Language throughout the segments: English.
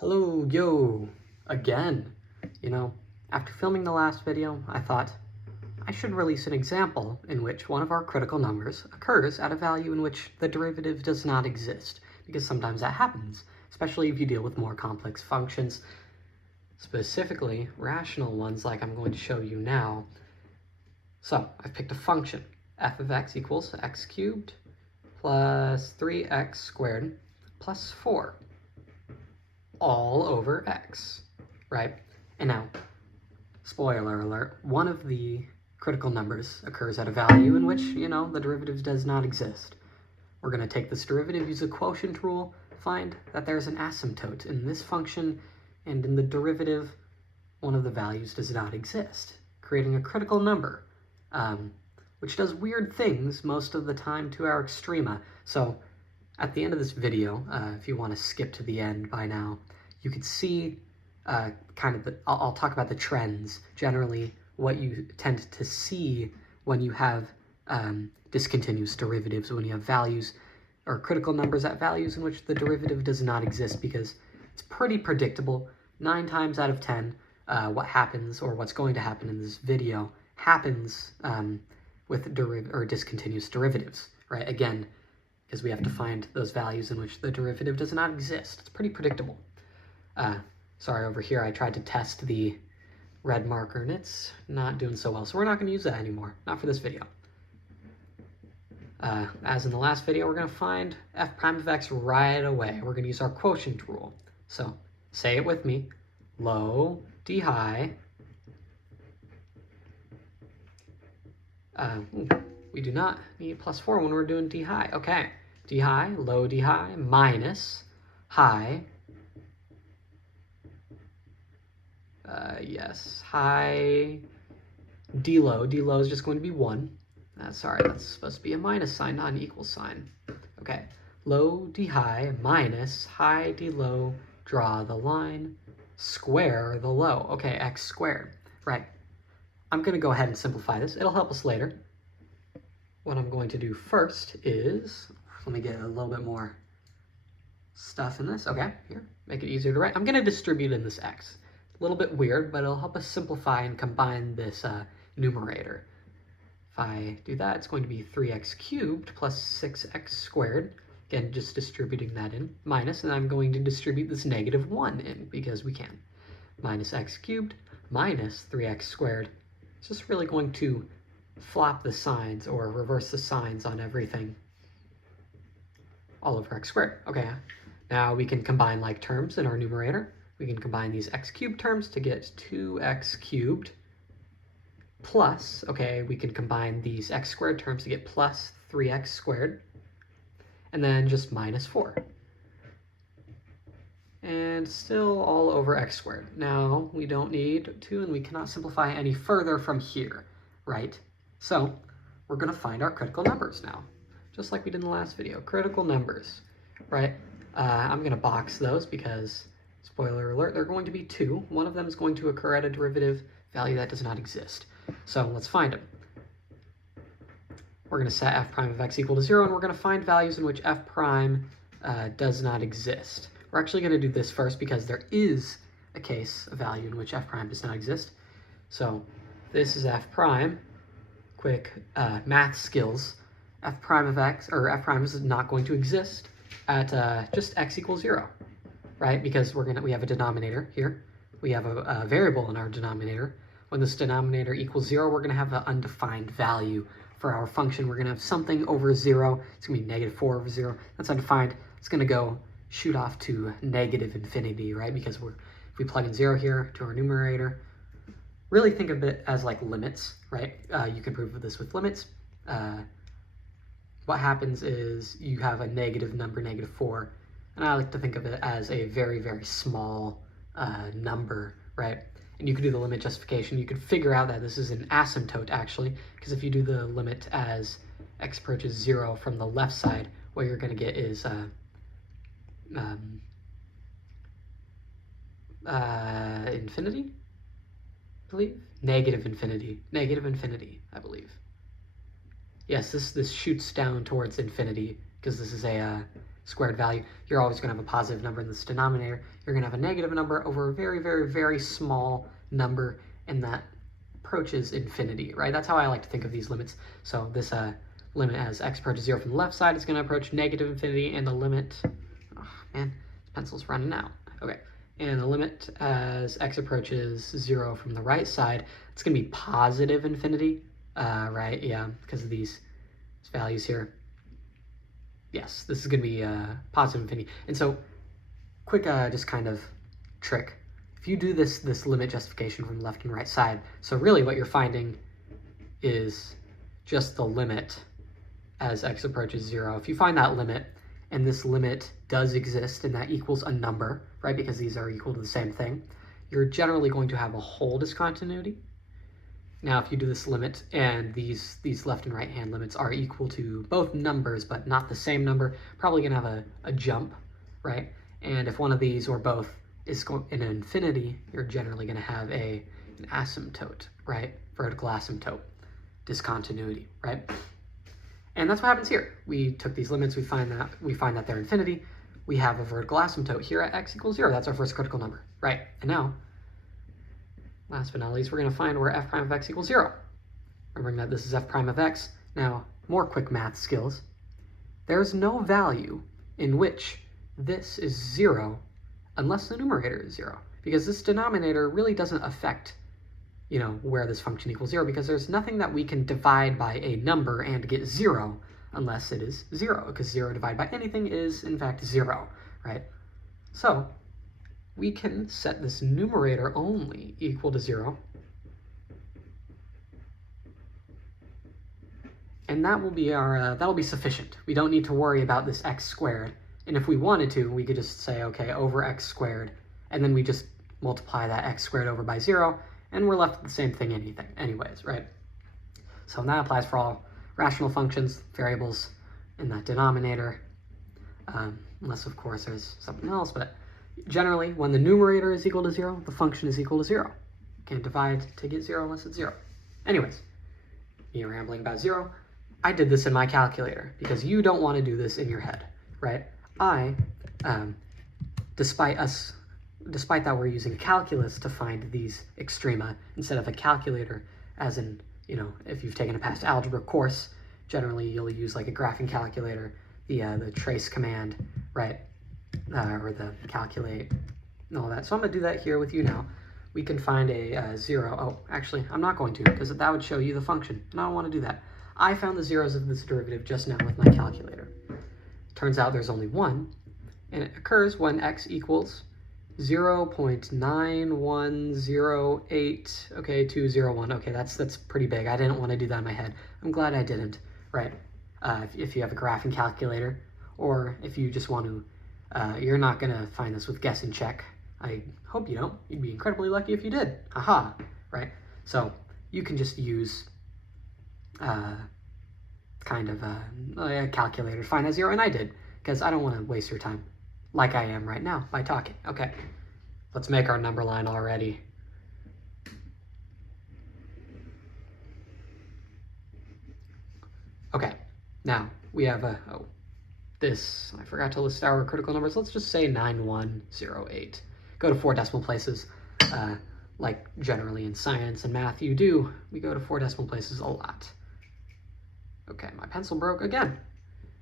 Hello, yo, again. After filming the last video, I thought I should release an example in which one of our critical numbers occurs at a value in which the derivative does not exist, because sometimes that happens, especially if you deal with more complex functions, specifically rational ones like I'm going to show you now. So I've picked a function, f of x equals x cubed plus 3x squared plus 4. All over x, right? And now, spoiler alert, one of the critical numbers occurs at a value in which, the derivative does not exist. We're going to take this derivative, use a quotient rule, find that there's an asymptote in this function, and in the derivative, one of the values does not exist, creating a critical number, which does weird things most of the time to our extrema. So at the end of this video, if you want to skip to the end by now, you could see I'll talk about the trends, generally what you tend to see when you have discontinuous derivatives, when you have values or critical numbers at values in which the derivative does not exist, because it's pretty predictable. 9 times out of 10, what happens, or what's going to happen in this video, happens with discontinuous derivatives, right? Again, because we have to find those values in which the derivative does not exist. It's pretty predictable. Sorry, over here I tried to test the red marker and it's not doing so well, so we're not going to use that anymore, not for this video. As in the last video, we're going to find f prime of x right away. We're going to use our quotient rule. So say it with me: low d high. We do not need plus 4 when we're doing d high. Okay, d high, low d high, minus high. Yes, high d low. D low is just going to be 1. Sorry, that's supposed to be a minus sign, not an equal sign. Okay, low d high minus high d low, draw the line, square the low. Okay, x squared, right. I'm going to go ahead and simplify this. It'll help us later. What I'm going to do first is, let me get a little bit more stuff in this. Okay, here, make it easier to write. I'm going to distribute in this x. A little bit weird, but it'll help us simplify and combine this numerator. If I do that, it's going to be 3x cubed plus 6x squared. Again, just distributing that in, minus, and I'm going to distribute this negative 1 in because we can. Minus x cubed minus 3x squared. It's just really going to flop the signs or reverse the signs on everything. All over x squared. Okay, now we can combine like terms in our numerator. We can combine these x cubed terms to get 2x cubed plus, okay, we can combine these x squared terms to get plus 3x squared, and then just minus 4. And still all over x squared. Now, we don't need to, and we cannot simplify any further from here, right? So, we're going to find our critical numbers now, just like we did in the last video. Critical numbers, right? I'm going to box those because, spoiler alert, they're going to be 2. One of them is going to occur at a derivative value that does not exist. So let's find them. We're going to set f prime of x equal to 0, and we're going to find values in which f prime does not exist. We're actually going to do this first because there is a case, a value in which f prime does not exist. So this is f prime. Quick math skills. F prime of x, or f prime is not going to exist at just x equals 0. Right, because we have a denominator here. We have a variable in our denominator. When this denominator equals 0, we're going to have an undefined value for our function. We're going to have something over 0. It's going to be negative 4 over 0. That's undefined. It's going to shoot off to negative infinity, right? Because if we plug in 0 here to our numerator, really think of it as like limits, right? You can prove this with limits. What happens is you have a negative number, negative 4, and I like to think of it as a very, very small number, right? And you could do the limit justification. You could figure out that this is an asymptote, actually, because if you do the limit as x approaches 0 from the left side, what you're going to get is infinity, I believe? Negative infinity, I believe. Yes, this shoots down towards infinity, because this is a squared value, you're always going to have a positive number in this denominator. You're going to have a negative number over a very, very, very small number, and that approaches infinity, right? That's how I like to think of these limits. So this limit as x approaches 0 from the left side is going to approach negative infinity, and the limit, oh man, this pencil's running out. Okay, and the limit as x approaches 0 from the right side, it's going to be positive infinity, right? Yeah, because of these values here. Yes, this is going to be positive infinity. And so, quick just kind of trick. If you do this limit justification from left and right side, so really what you're finding is just the limit as x approaches 0. If you find that limit, and this limit does exist, and that equals a number, right, because these are equal to the same thing, you're generally going to have a whole discontinuity. Now, if you do this limit, and these left and right hand limits are equal to both numbers, but not the same number, probably going to have a jump, right? And if one of these or both is in infinity, you're generally going to have an asymptote, right? Vertical asymptote, discontinuity, right? And that's what happens here. We took these limits, we find that they're infinity. We have a vertical asymptote here at x equals 0. That's our first critical number, right? And now, last but not least, we're going to find where f prime of x equals 0. Remembering that this is f prime of x. Now, more quick math skills. There's no value in which this is 0 unless the numerator is 0, because this denominator really doesn't affect, where this function equals 0, because there's nothing that we can divide by a number and get 0 unless it is 0, because 0 divided by anything is, in fact, 0, right? So, we can set this numerator only equal to 0, and that will be our that'll be sufficient. We don't need to worry about this x squared. And if we wanted to, we could just say, okay, over x squared, and then we just multiply that x squared over by 0, and we're left with the same thing anyways, right? So that applies for all rational functions, variables in that denominator, unless, of course, there's something else. But generally, when the numerator is equal to 0, the function is equal to 0. You can't divide to get 0 unless it's 0. Anyways, me rambling about 0. I did this in my calculator because you don't want to do this in your head, right? Despite that we're using calculus to find these extrema instead of a calculator, as in, if you've taken a past algebra course, generally you'll use like a graphing calculator, the trace command, right, or the calculate and all that. So I'm going to do that here with you now. We can find a 0. Oh, actually, I'm not going to, because that would show you the function, and I don't want to do that. I found the zeros of this derivative just now with my calculator. Turns out there's only one, and it occurs when x equals 0.9108, okay, 201. Okay, that's pretty big. I didn't want to do that in my head. I'm glad I didn't, right? If you have a graphing calculator, or if you just want to, you're not going to find this with guess and check. I hope you don't. You'd be incredibly lucky if you did. Haha, right? So you can just use kind of a calculator to find that 0, and I did, because I don't want to waste your time, like I am right now, by talking. Okay, let's make our number line already. Okay, now we have I forgot to list our critical numbers. Let's just say 9108. Go to 4 decimal places, like generally in science and math you do. We go to 4 decimal places a lot. Okay, my pencil broke again.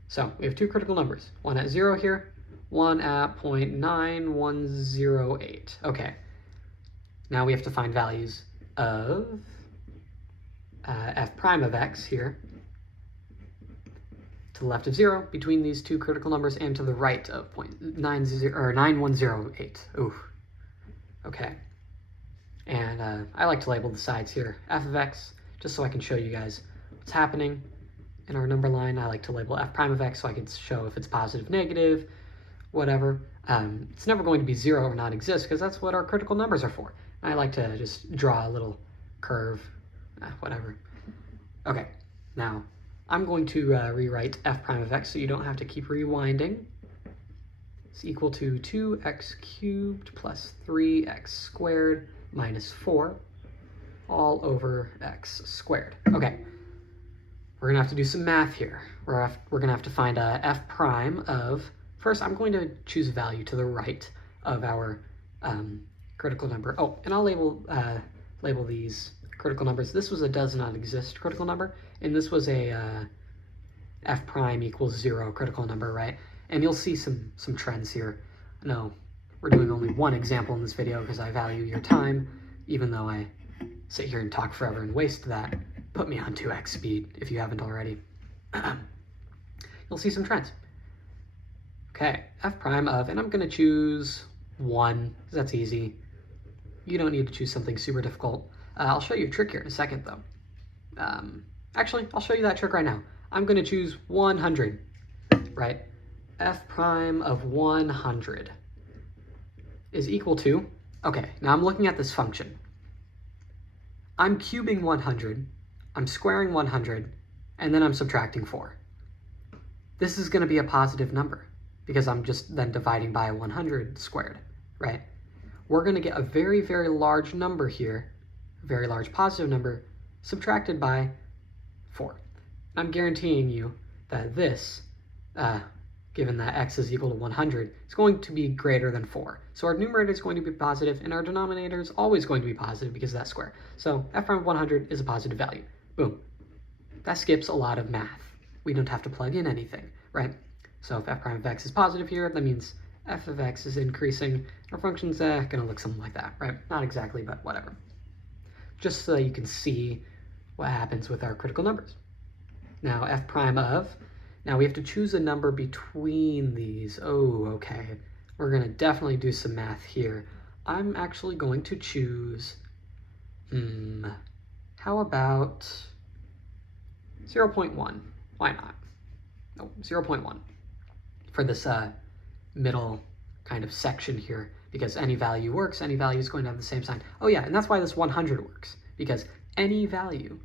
So we have 2 critical numbers, one at 0 here, one at 0.9108. Okay, now we have to find values of f prime of x here, to the left of 0, between these 2 critical numbers, and to the right of 9108. Ooh. Okay. And I like to label the sides here f of x, just so I can show you guys what's happening in our number line. I like to label f prime of x so I can show if it's positive, negative, whatever. It's never going to be 0 or not exist, because that's what our critical numbers are for. I like to just draw a little curve, whatever. Okay, now I'm going to rewrite f prime of x so you don't have to keep rewinding. It's equal to 2x cubed plus 3x squared minus 4 all over x squared. Okay, we're going to have to do some math here. We're going to have to find f prime of First, I'm going to choose a value to the right of our critical number. Oh, and I'll label these critical numbers. This was a does not exist critical number, and this was a f prime equals 0 critical number, right? And you'll see some trends here. No, we're doing only one example in this video because I value your time, even though I sit here and talk forever and waste that. Put me on 2x speed if you haven't already. You'll see some trends. Okay, f prime of, and I'm going to choose 1, because that's easy. You don't need to choose something super difficult. I'll show you a trick here in a second, though. Actually, I'll show you that trick right now. I'm going to choose 100, right? F prime of 100 is equal to, okay, now I'm looking at this function. I'm cubing 100, I'm squaring 100, and then I'm subtracting 4. This is going to be a positive number because I'm just then dividing by 100 squared, right? We're going to get a very, very large number here, a very large positive number, subtracted by 4. I'm guaranteeing you that this, given that x is equal to 100, is going to be greater than 4. So our numerator is going to be positive, and our denominator is always going to be positive because of that square. So f prime of 100 is a positive value. Boom. That skips a lot of math. We don't have to plug in anything, right? So if f prime of x is positive here, that means f of x is increasing. Our function's going to look something like that, right? Not exactly, but whatever. Just so you can see what happens with our critical numbers. Now f prime of, now we have to choose a number between these. Oh, okay. We're going to definitely do some math here. I'm actually going to choose, how about 0.1? Why not? No, 0.1 for this middle kind of section here, because any value works, any value is going to have the same sign. Oh yeah, and that's why this 100 works, because any value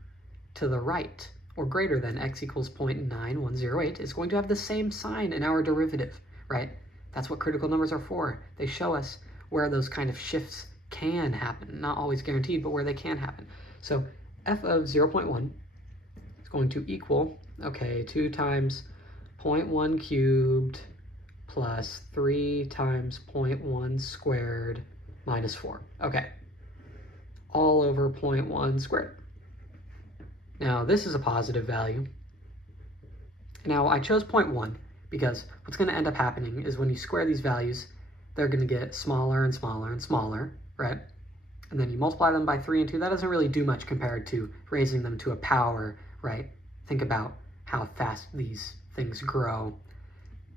to the right or greater than x equals 0.9108 is going to have the same sign in our derivative, right? That's what critical numbers are for. They show us where those kind of shifts can happen. Not always guaranteed, but where they can happen. So f of 0.1 is going to equal, okay, 2 times 0.1 cubed plus 3 times 0.1 squared minus 4. Okay, all over 0.1 squared. Now this is a positive value. Now I chose 0.1 because what's going to end up happening is when you square these values, they're going to get smaller and smaller and smaller, right? And then you multiply them by 3 and 2. That doesn't really do much compared to raising them to a power, right? Think about how fast these things grow.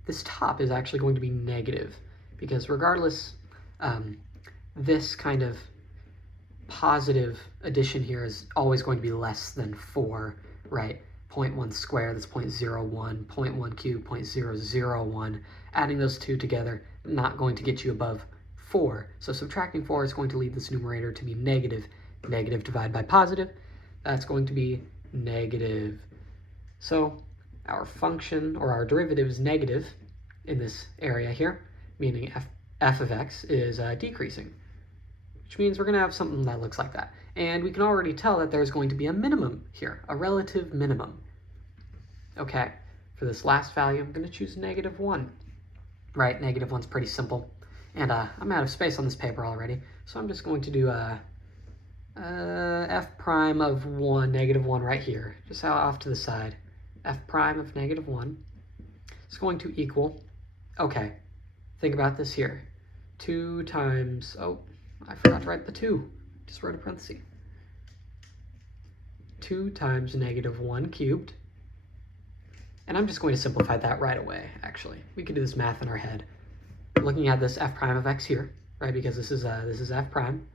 This top is actually going to be negative because regardless, this kind of positive addition here is always going to be less than 4, right? 0.1 squared, that's 0.01, 0.1 cubed, 0.001. Adding those two together, not going to get you above 4. So subtracting 4 is going to lead this numerator to be negative. Negative divided by positive, that's going to be negative. So our function, or our derivative, is negative in this area here, meaning f of x is decreasing, which means we're going to have something that looks like that. And we can already tell that there's going to be a minimum here, a relative minimum. Okay, for this last value, I'm going to choose -1. Right, -1's pretty simple. And I'm out of space on this paper already, so I'm just going to do f prime of -1 right here, just off to the side. F prime of -1 is going to equal, okay, think about this here. 2 times, oh, I forgot to write the 2. Just wrote a parenthesis. 2 times -1 cubed. And I'm just going to simplify that right away, actually. We could do this math in our head. Looking at this f prime of x here, right, because this is f prime.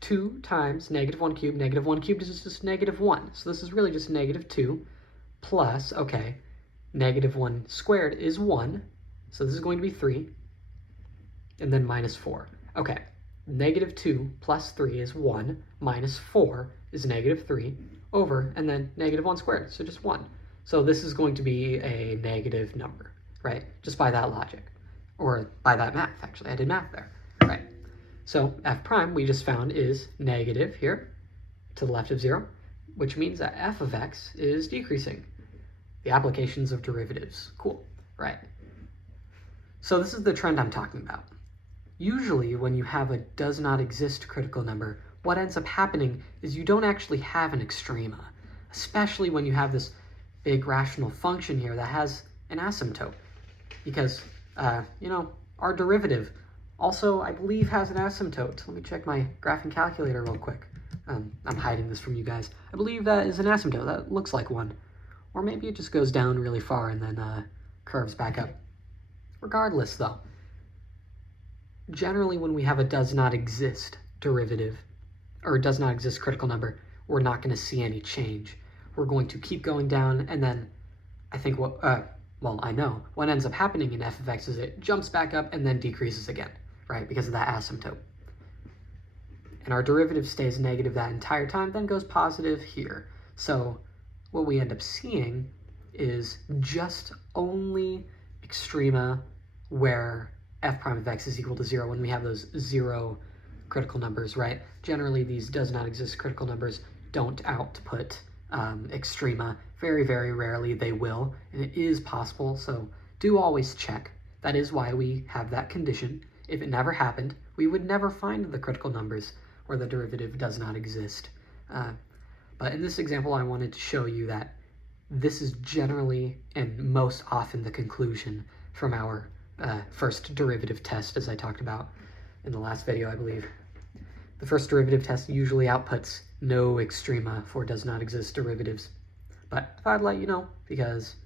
2 times -1 cubed. -1 cubed is just -1. So this is really just -2 plus, okay, -1 squared is 1. So this is going to be 3. And then minus 4. Okay, -2 plus 3 is 1, minus 4 is -3, over, and then -1 squared, so just 1. So this is going to be a negative number, right? Just by that logic, or by that math, actually. I did math there, right? So f prime, we just found, is negative here, to the left of 0, which means that f of x is decreasing. The applications of derivatives, cool. right? So this is the trend I'm talking about. Usually when you have a does not exist critical number, what ends up happening is you don't actually have an extrema, especially when you have this big rational function here that has an asymptote. Because, our derivative also, I believe, has an asymptote. Let me check my graphing calculator real quick. I'm hiding this from you guys. I believe that is an asymptote. That looks like one. Or maybe it just goes down really far and then curves back up. Regardless, though, generally when we have a does not exist derivative, or does not exist critical number, we're not going to see any change. We're going to keep going down, and then I think I know what ends up happening in f of x is it jumps back up and then decreases again, right, because of that asymptote. And our derivative stays negative that entire time, then goes positive here. So what we end up seeing is just only extrema where f prime of x is equal to 0 when we have those 0 critical numbers, right? Generally, these does not exist critical numbers don't output extrema. Very, very rarely they will, and it is possible, so do always check. That is why we have that condition. If it never happened, we would never find the critical numbers where the derivative does not exist. But in this example, I wanted to show you that this is generally and most often the conclusion from our first derivative test, as I talked about in the last video, I believe. The first derivative test usually outputs no extrema for does not exist derivatives. But I thought I'd let you know because,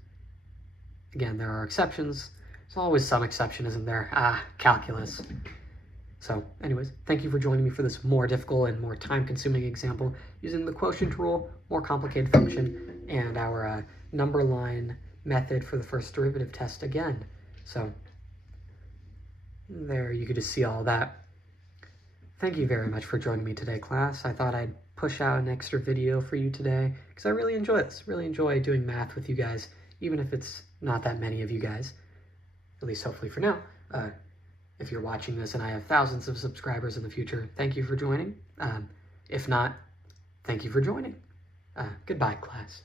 again, there are exceptions. There's always some exception, isn't there? Calculus. So, anyways, thank you for joining me for this more difficult and more time-consuming example using the quotient rule, more complicated function, and our number line method for the first derivative test again. So, there you could just see all that. Thank you very much for joining me today, class. I thought I'd push out an extra video for you today because I really enjoy this. Really enjoy doing math with you guys, even if it's not that many of you guys, at least hopefully for now. If you're watching this and I have thousands of subscribers in the future, thank you for joining. If not, thank you for joining. Goodbye, class.